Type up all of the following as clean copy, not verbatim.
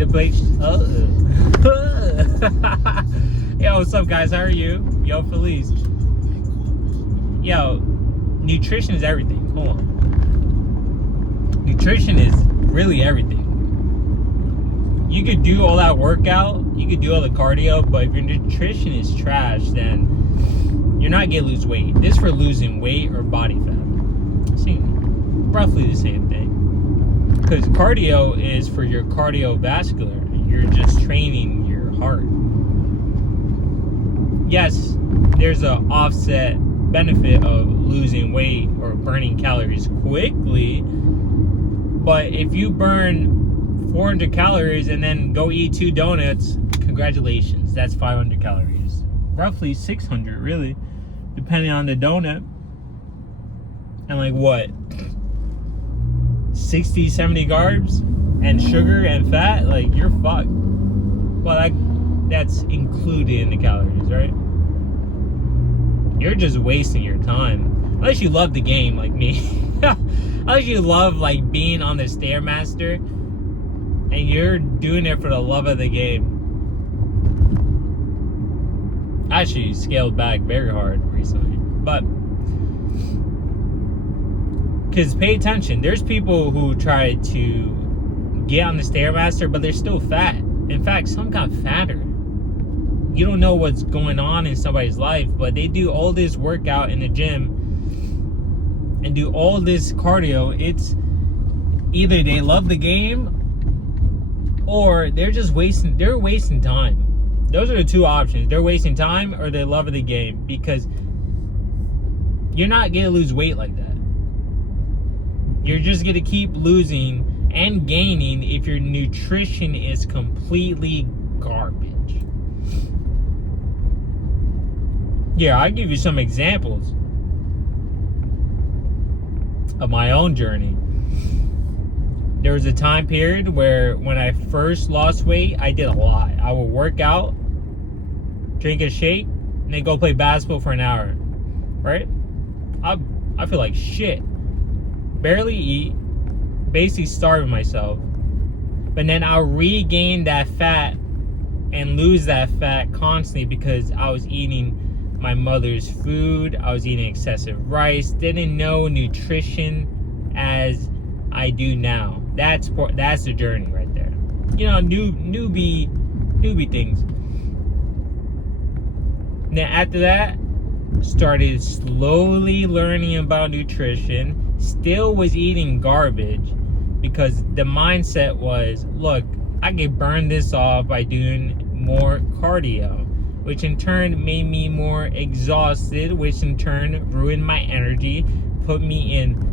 depletion. Yo, what's up, guys? How are you? Yo, Felice. Yo, nutrition is everything. Hold on. Nutrition is really everything. You could do all that workout, you could do all the cardio, but if your nutrition is trash, then you're not gonna lose weight. This is for losing weight or body fat. See, roughly the same thing. Because cardio is for your cardiovascular. You're just training your heart. Yes, there's an offset benefit of losing weight or burning calories quickly. But if you burn 400 calories and then go eat 2 donuts, congratulations, that's 500 calories. Roughly 600, really, depending on the donut. And like what? 60, 70 carbs and sugar and fat, like you're fucked. Well, that's included in the calories, right? You're just wasting your time. Unless you love the game like me. Unless you love like being on the Stairmaster and you're doing it for the love of the game. I actually scaled back very hard recently. But because pay attention, there's people who try to get on the Stairmaster, but they're still fat. In fact, some got fatter. You don't know what's going on in somebody's life, but they do all this workout in the gym and do all this cardio. It's either they love the game or they're just wasting time. Those are the two options. They're wasting time or they love the game, because you're not gonna lose weight like that. You're just gonna keep losing and gaining if your nutrition is completely garbage. Yeah, I'll give you some examples of my own journey. There was a time period where when I first lost weight, I did a lot. I would work out, drink a shake, and then go play basketball for an hour, right? I feel like shit. Barely eat, basically starving myself. But then I'll regain that fat and lose that fat constantly because I was eating my mother's food. I was eating excessive rice. Didn't know nutrition as I do now. That's the journey right there. You know, newbie things. Then after that, started slowly learning about nutrition. Still was eating garbage because the mindset was, look, I can burn this off by doing more cardio, which in turn made me more exhausted, which in turn ruined my energy, put me in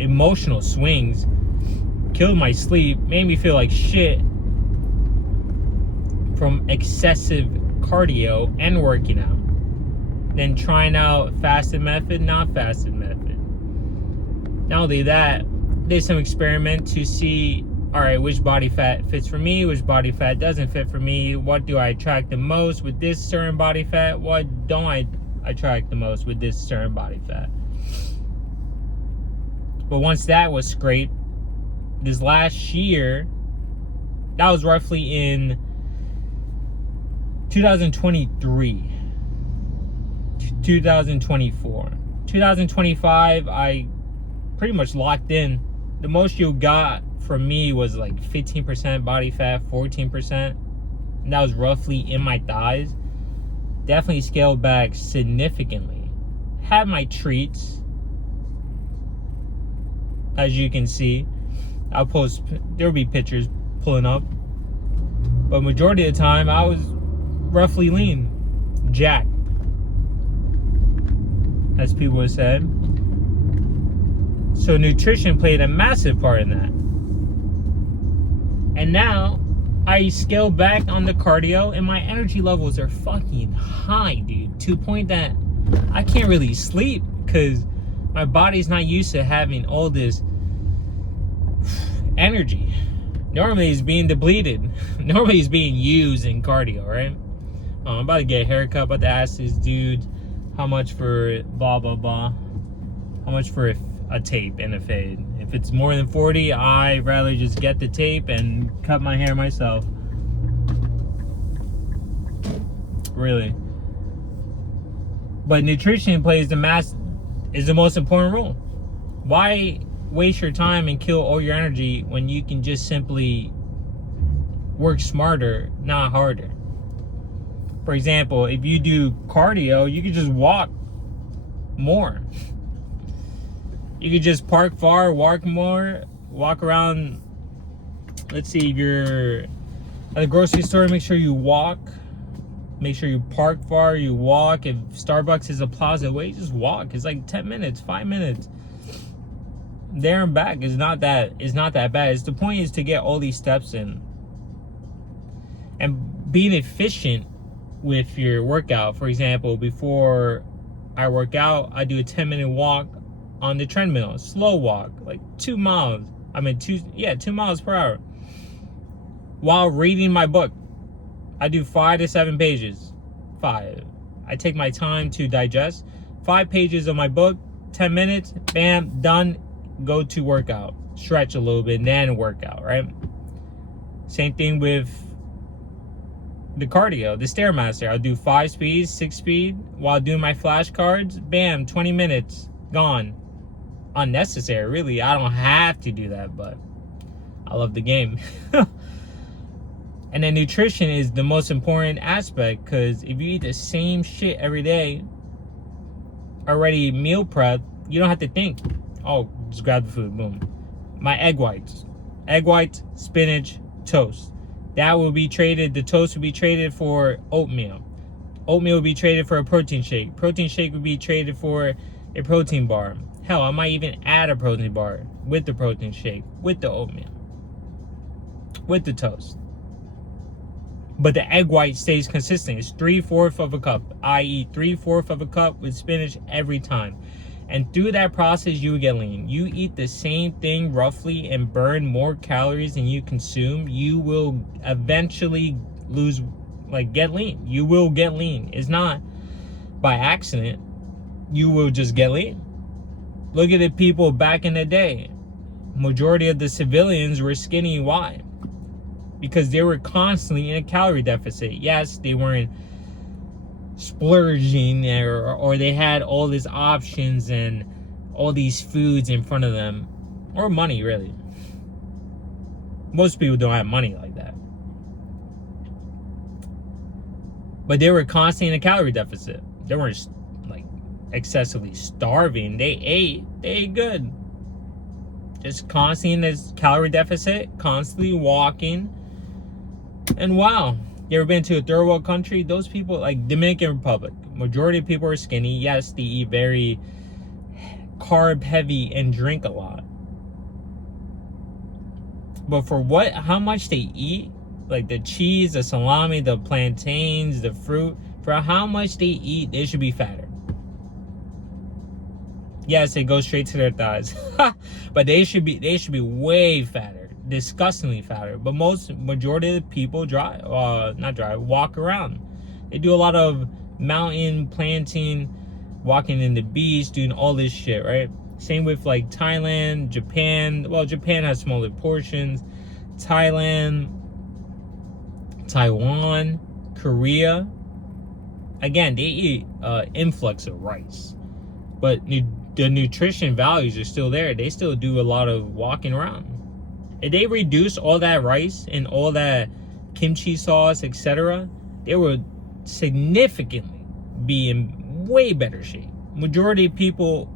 emotional swings, killed my sleep, made me feel like shit from excessive cardio and working out. Then trying out fasted method, not fasted method. Not only that, did some experiment to see, all right, which body fat fits for me, which body fat doesn't fit for me, what do I attract the most with this certain body fat, what don't I attract the most with this certain body fat. But once that was scraped, this last year, that was roughly in 2023, 2024. 2025, I pretty much locked in. The most you got from me was like 15% body fat, 14%. And that was roughly in my thighs. Definitely scaled back significantly. Had my treats, as you can see. I'll post, there'll be pictures pulling up. But majority of the time, I was roughly lean, jacked, as people would say. So nutrition played a massive part in that. And now I scaled back on the cardio and my energy levels are fucking high, dude. To the point that I can't really sleep because my body's not used to having all this energy. Normally it's being depleted. Normally it's being used in cardio, right? I'm about to get a haircut, about to ask this dude how much for blah, blah, blah. How much for a tape and a fade. If If it's more than 40, I'd rather just get the tape and cut my hair myself. Really. But nutrition is the most important role. Why waste your time and kill all your energy when you can just simply work smarter, not harder? For example, if you do cardio, you can just walk more. You could just park far, walk more, walk around. Let's see, if you're at the grocery store, make sure you walk. Make sure you park far, you walk. If Starbucks is a plaza way, just walk. It's like 10 minutes, 5 minutes. There and back is not that bad. The point is to get all these steps in. And being efficient with your workout. For example, before I work out, I do a 10-minute walk on the treadmill, slow walk, like 2 miles. 2 miles per hour. While reading my book, I do 5 to 7 pages. 5. I take my time to digest 5 pages of my book, 10 minutes, bam, done. Go to workout, stretch a little bit, and then workout, right? Same thing with the cardio, the Stairmaster. I'll do 5 speeds, 6 speed while doing my flashcards. Bam, 20 minutes, gone. Unnecessary, really. I don't have to do that, but I love the game. And then nutrition is the most important aspect, because if you eat the same shit every day, already meal prep, you don't have to think. Oh, just grab the food, boom. My egg whites, spinach, toast. That will be traded, the toast will be traded for oatmeal. Oatmeal will be traded for a protein shake. Protein shake will be traded for a protein bar. Hell, I might even add a protein bar with the protein shake, with the oatmeal, with the toast. But the egg white stays consistent. It's 3/4 of a cup. I eat 3/4 of a cup with spinach every time. And through that process, you will get lean. You eat the same thing roughly and burn more calories than you consume, you will eventually get lean. You will get lean. It's not by accident. You will just get lean. Look at the people back in the day. Majority of the civilians were skinny. Why? Because they were constantly in a calorie deficit. Yes, they weren't splurging or they had all these options and all these foods in front of them, or money, really. Most people don't have money like that, but they were constantly in a calorie deficit. They weren't like excessively starving. They ate good, just constantly in this calorie deficit, constantly walking. And wow, you ever been to a third world country? Those people, like Dominican Republic, majority of people are skinny. Yes, they eat very carb heavy and drink a lot. But for how much they eat, like the cheese, the salami, the plantains, the fruit, for how much they eat, they should be fatter. Yes, it goes straight to their thighs. But they should be way fatter. Disgustingly fatter. But majority of the people walk around. They do a lot of mountain planting, walking in the beach, doing all this shit, right? Same with like Thailand, Japan. Well, Japan has smaller portions. Thailand, Taiwan, Korea. Again, they eat influx of rice, but the nutrition values are still there. They still do a lot of walking around. If they reduce all that rice and all that kimchi sauce, etc., they would significantly be in way better shape. Majority of people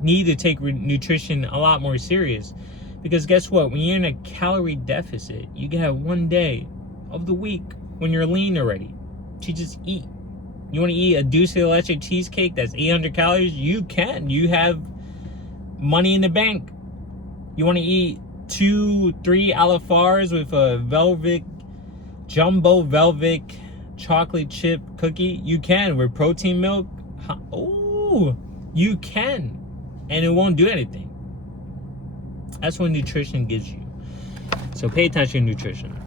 need to take nutrition a lot more serious, because guess what? When you're in a calorie deficit, you can have one day of the week when you're lean already to just eat. You want to eat a dulce de leche cheesecake that's 800 calories? You can. You have money in the bank. You want to eat 2-3 alfars with a jumbo velvet chocolate chip cookie? You can. With protein milk? Oh, you can. And it won't do anything. That's what nutrition gives you. So pay attention to nutrition.